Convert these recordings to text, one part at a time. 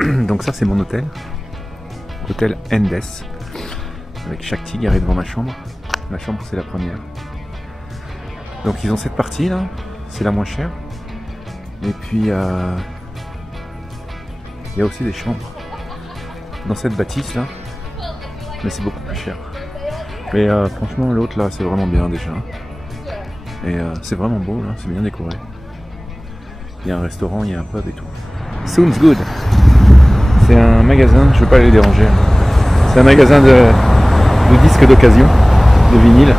Donc ça c'est mon hôtel. Hôtel Endes. Avec Shakti garé devant ma chambre. Ma chambre c'est la première. Donc ils ont cette partie là. C'est la moins chère. Et puis il y a aussi des chambres dans cette bâtisse là. Mais c'est beaucoup plus cher. Mais franchement l'autre là c'est vraiment bien déjà. Et c'est vraiment beau là, c'est bien décoré. Il y a un restaurant, il y a un pub et tout. Sounds good. C'est un magasin, je ne veux pas les déranger. C'est un magasin de disques d'occasion, de vinyle.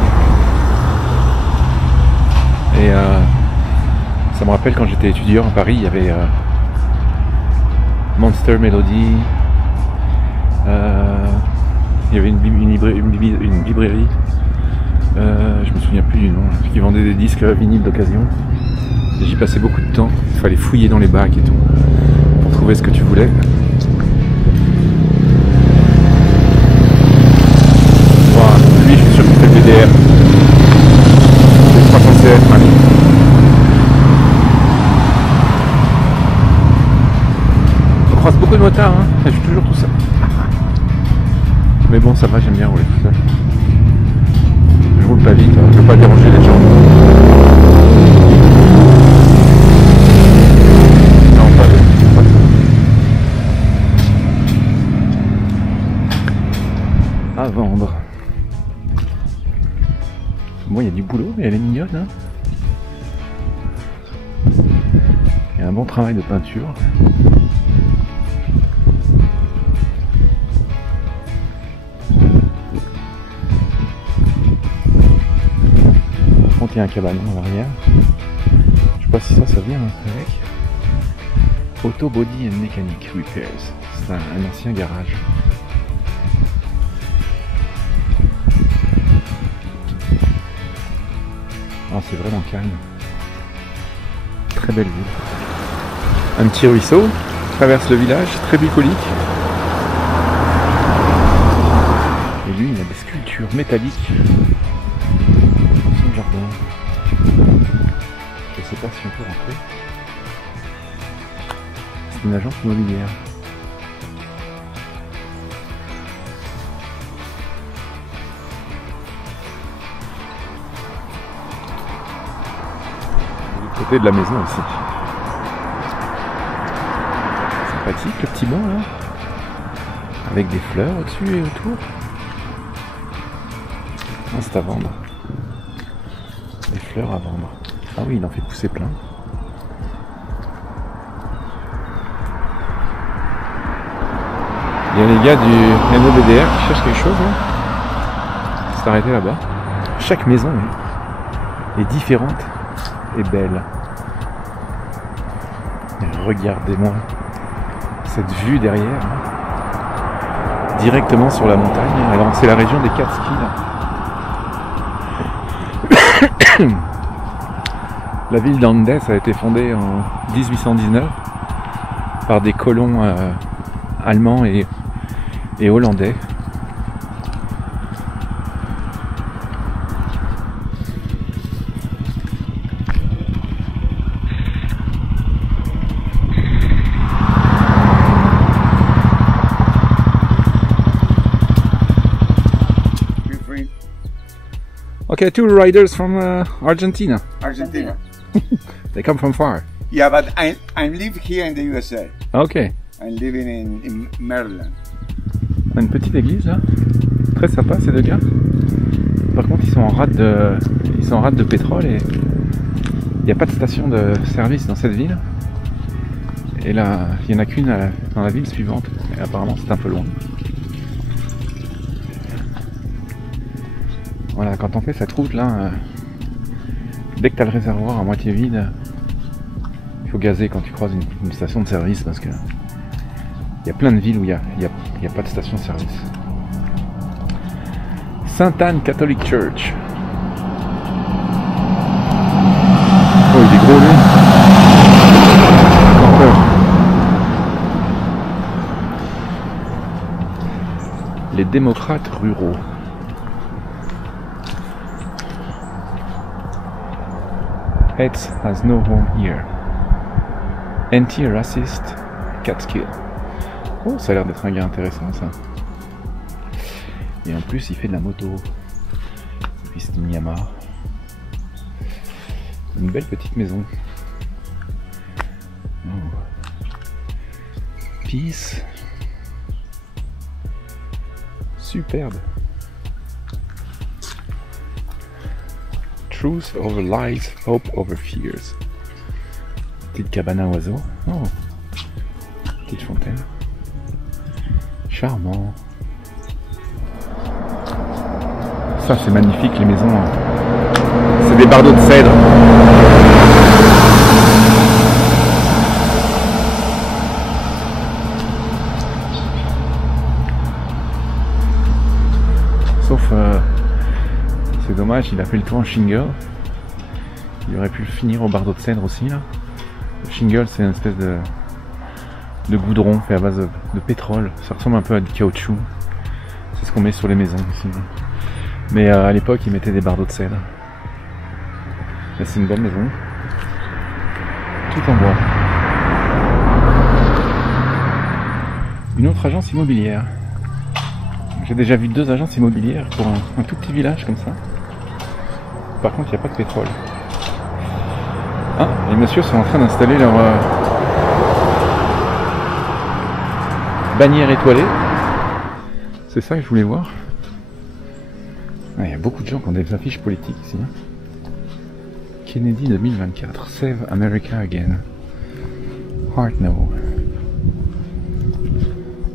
Et ça me rappelle quand j'étais étudiant à Paris, il y avait Monster Melody. Il y avait une librairie. Je me souviens plus du nom, qui vendait des disques vinyles d'occasion. J'y passais beaucoup de temps. Il fallait fouiller dans les bacs et tout pour trouver ce que tu voulais. Voilà, lui, je suis sûr qu'il fait le BDR. C'est pas censé être un lit. On croise beaucoup de motards, hein. Je suis toujours tout seul. Mais bon, ça va, j'aime bien rouler tout seul. Je roule pas vite, hein. Je veux pas déranger les gens. À vendre. Bon, il y a du boulot, mais elle est mignonne. Hein, il y a un bon travail de peinture. Par contre, il y a un cabanon à l'arrière. Je sais pas si ça vient avec. Auto Body and Mechanic Repairs. C'est un ancien garage. Oh, c'est vraiment calme. Très belle ville. Un petit ruisseau traverse le village, très bucolique. Et lui, il a des sculptures métalliques dans son jardin. Je sais pas si on peut rentrer. C'est une agence immobilière. Côté de la maison aussi. Sympathique le petit banc là. Avec des fleurs au-dessus et autour. Ah, c'est à vendre. Des fleurs à vendre. Ah oui, il en fait pousser plein. Il y a les gars du NOBDR qui cherchent quelque chose là. C'est arrêté là-bas. Chaque maison est différente et belle. Et regardez-moi cette vue derrière, directement sur la montagne. Alors c'est la région des Catskills. La ville d'Andes a été fondée en 1819 par des colons allemands et hollandais. Okay, two riders from Argentina. Argentina. They come from far. Yeah, but I live here in the USA. Ok. I'm living in Maryland. On a une petite église là. Très sympa ces deux gars. Par contre ils sont en rade de pétrole et il n'y a pas de station de service dans cette ville. Et là, il n'y en a qu'une dans la ville suivante. Et apparemment c'est un peu loin. Voilà, quand on fait cette route là, dès que tu as le réservoir à moitié vide, il faut gazer quand tu croises une station de service parce que il y a plein de villes où il n'y a pas de station de service. Sainte-Anne Catholic Church. Oh, il est gros lui. Encore. Les démocrates ruraux. Hetz has no home here. Anti-racist Catskill. Oh, ça a l'air d'être un gars intéressant ça. Et en plus il fait de la moto. Et puis c'est une Yamaha. Une belle petite maison. Oh. Peace. Superbe. Truth over lies, hope over fears. Petite cabane à oiseaux. Oh. Petite fontaine. Charmant. Ça c'est magnifique les maisons. C'est des bardeaux de cèdre. Sauf c'est dommage, il a fait le tour en shingle. Il aurait pu finir au bardeau de cèdre aussi là. Le shingle c'est une espèce de goudron fait à base de pétrole. Ça ressemble un peu à du caoutchouc. C'est ce qu'on met sur les maisons ici. Mais à l'époque ils mettaient des bardeaux de cèdre. Et c'est une belle maison. Tout en bois. Une autre agence immobilière. J'ai déjà vu 2 agences immobilières pour un tout petit village comme ça. Par contre il n'y a pas de pétrole. Ah, les messieurs sont en train d'installer leur bannière étoilée. C'est ça que je voulais voir. Ah, il y a beaucoup de gens qui ont des affiches politiques ici. Kennedy 2024. Save America Again. Heart No.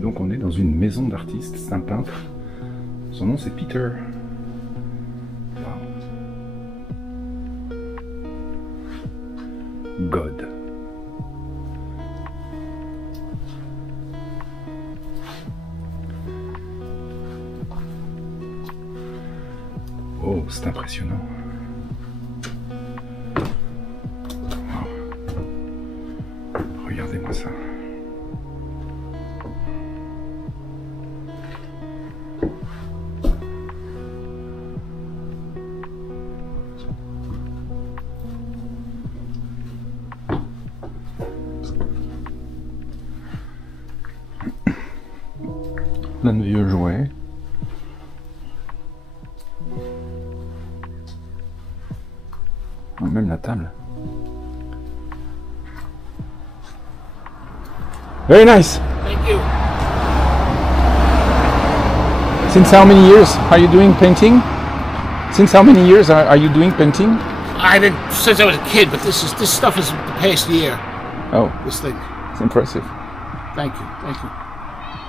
Donc on est dans une maison d'artiste, c'est un peintre. Son nom c'est Peter. Wow. God. Oh, c'est impressionnant. Wow. Regardez-moi ça. Plein de vieux jouets. Même la table. Very nice. Thank you. Since how many years are you doing painting? Since how many years are you doing painting? I've been since I was a kid, but this stuff is the past year. Oh, This thing. it's impressive. Thank you. Thank you.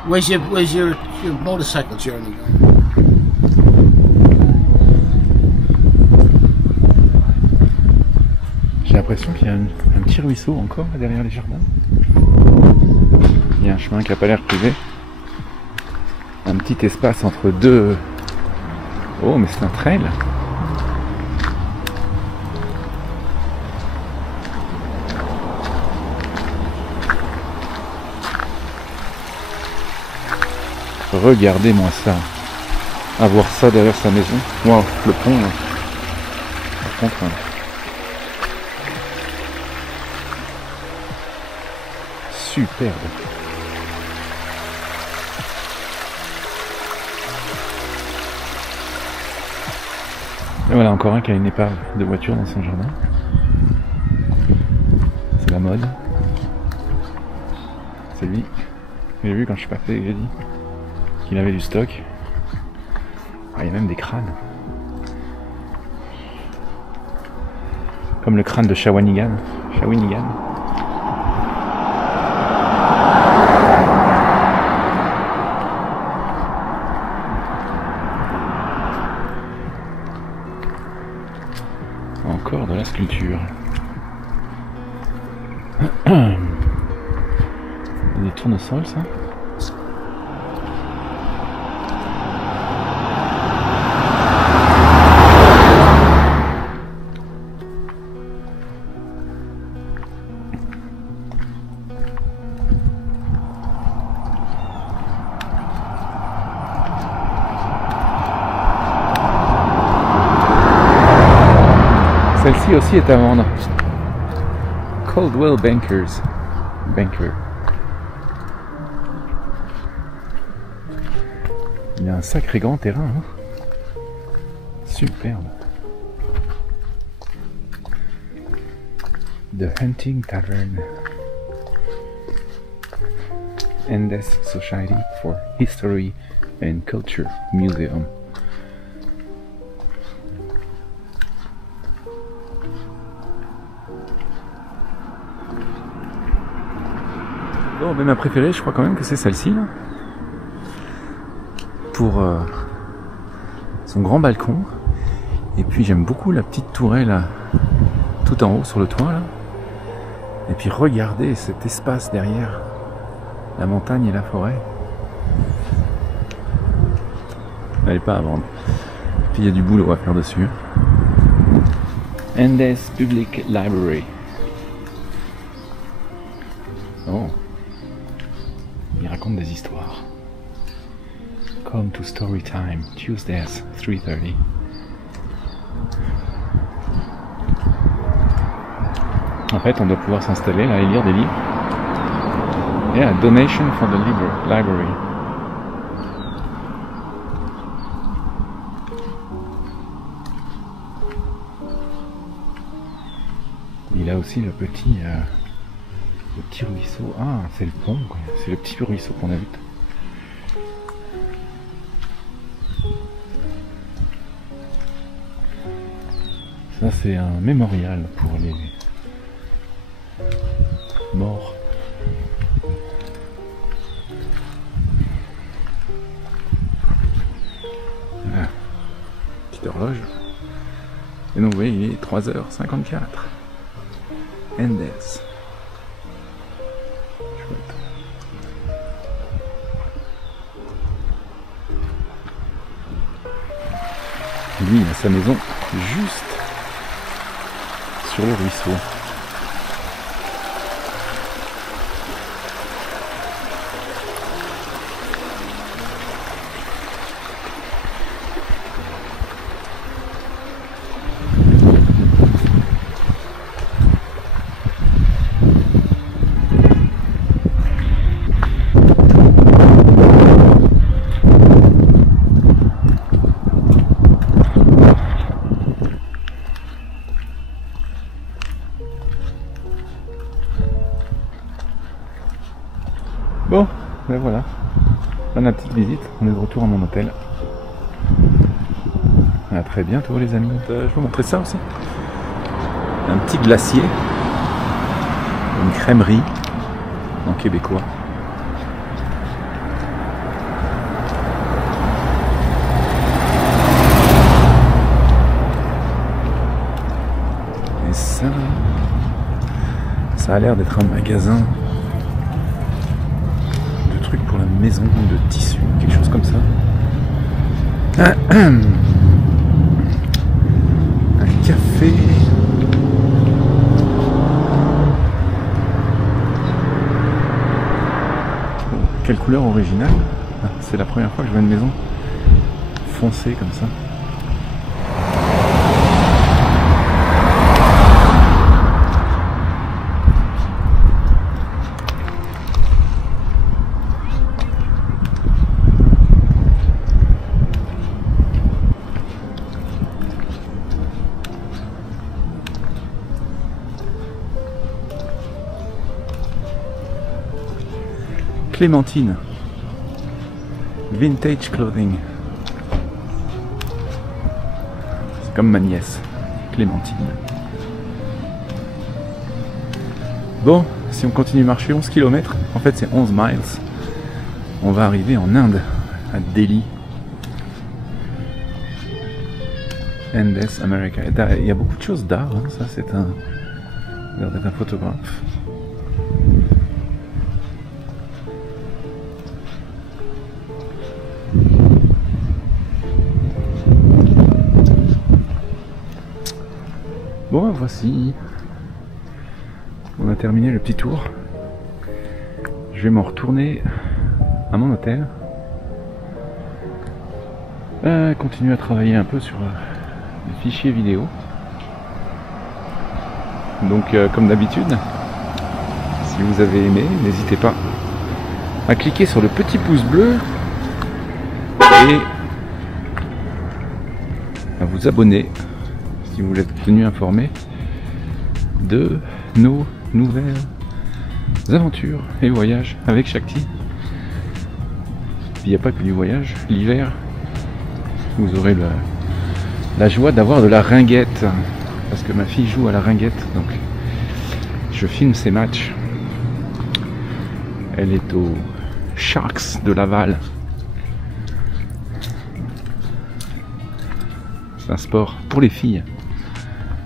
Where's your motorcycle journey going? J'ai l'impression qu'il y a un petit ruisseau encore là, derrière les jardins. Il y a un chemin qui n'a pas l'air privé. Un petit espace entre deux. Oh, mais c'est un trail. Regardez-moi ça. Avoir ça derrière sa maison. Wow, le pont. Là. Par contre. Superbe. Et voilà encore un qui a une épave de voiture dans son jardin. C'est la mode. C'est lui. J'ai vu quand je suis passé, j'ai dit qu'il avait du stock. Ah, il y a même des crânes. Comme le crâne de Shawinigan. Shawinigan. Encore de la sculpture. Des tournesols, ça. Celle-ci aussi est à vendre. Coldwell Banker. Il a un sacré grand terrain. Hein. Superbe. The Hunting Tavern. Andes Society for History and Culture Museum. Bon, mais ma préférée, je crois quand même que c'est celle-ci là. Pour son grand balcon. Et puis j'aime beaucoup la petite tourelle là, tout en haut sur le toit là. Et puis regardez cet espace derrière. La montagne et la forêt. Elle n'est pas à vendre. Puis il y a du boulot à faire dessus. Andes Public Library. Oh. Il raconte des histoires. Come to story time, Tuesdays, 3:30. En fait, on doit pouvoir s'installer là et lire des livres. Yeah, donation for the library. Il a aussi le petit ruisseau. Ah, c'est le pont, quoi. C'est le petit ruisseau qu'on a vu. Ça, c'est un mémorial pour les morts. Ah, petite horloge. Et donc, vous voyez, il est 3h54. Andes. Chouette. Lui, il a sa maison juste sur le ruisseau. Bon, ben voilà, fin de la petite visite, on est de retour à mon hôtel. À très bientôt les amis. Je vais vous montrer ça aussi. Un petit glacier, une crèmerie en québécois. Et ça a l'air d'être un magasin pour la maison, de tissu, quelque chose comme ça. Un café. Quelle couleur originale. C'est la première fois que je vois une maison foncée comme ça. Clémentine, vintage clothing. C'est comme ma nièce, Clémentine. Bon, si on continue à marcher 11 km, en fait c'est 11 miles, on va arriver en Inde, à Delhi. Andes, America. Il y a beaucoup de choses d'art, hein. Ça c'est un... Il a l'air d'être un photographe. Bon, voici. On a terminé le petit tour. Je vais m'en retourner à mon hôtel. Continuer à travailler un peu sur les fichiers vidéo. Donc, comme d'habitude, si vous avez aimé, n'hésitez pas à cliquer sur le petit pouce bleu et à vous abonner si vous êtes tenu informé de nos nouvelles aventures et voyages avec Shakti. Il n'y a pas que du voyage, l'hiver vous aurez la joie d'avoir de la ringuette parce que ma fille joue à la ringuette, donc je filme ses matchs. Elle est au Sharks de Laval. C'est un sport pour les filles.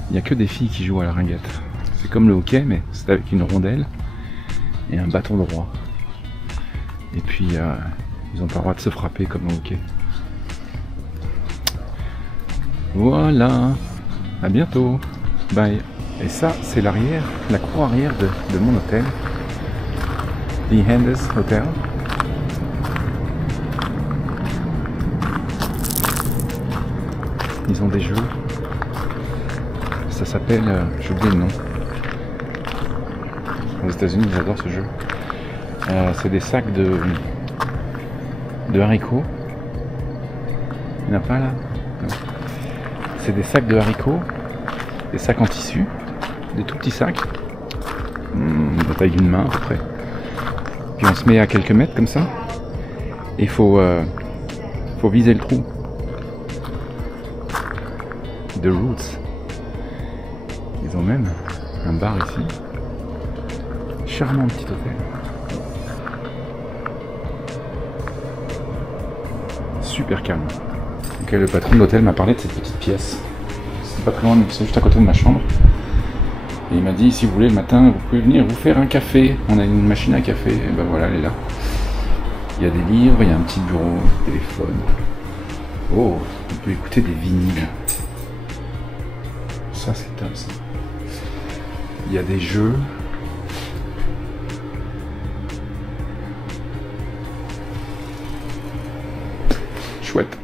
Il n'y a que des filles qui jouent à la ringuette. C'est comme le hockey, mais c'est avec une rondelle et un bâton droit. Et puis, ils n'ont pas le droit de se frapper comme au hockey. Voilà. À bientôt. Bye. Et ça, c'est l'arrière, la cour arrière de mon hôtel. The Hendes Hotel. Ils ont des jeux. Ça s'appelle, j'ai oublié le nom. Aux États-Unis, ils adorent ce jeu. C'est des sacs de haricots. Il n'y en a pas là? C'est des sacs de haricots, des sacs en tissu, des tout petits sacs, de la taille d'une main à peu près. Puis on se met à quelques mètres comme ça, et il faut viser le trou. The Roots. Ils ont même un bar ici. Charmant petit hôtel. Super calme. Donc le patron de l'hôtel m'a parlé de cette petite pièce. C'est pas très loin, c'est juste à côté de ma chambre. Et il m'a dit, si vous voulez le matin, vous pouvez venir vous faire un café. On a une machine à café, et ben voilà, elle est là. Il y a des livres, il y a un petit bureau, un téléphone. Oh, on peut écouter des vinyles. Ça c'est top ça. Il y a des jeux. Chouette.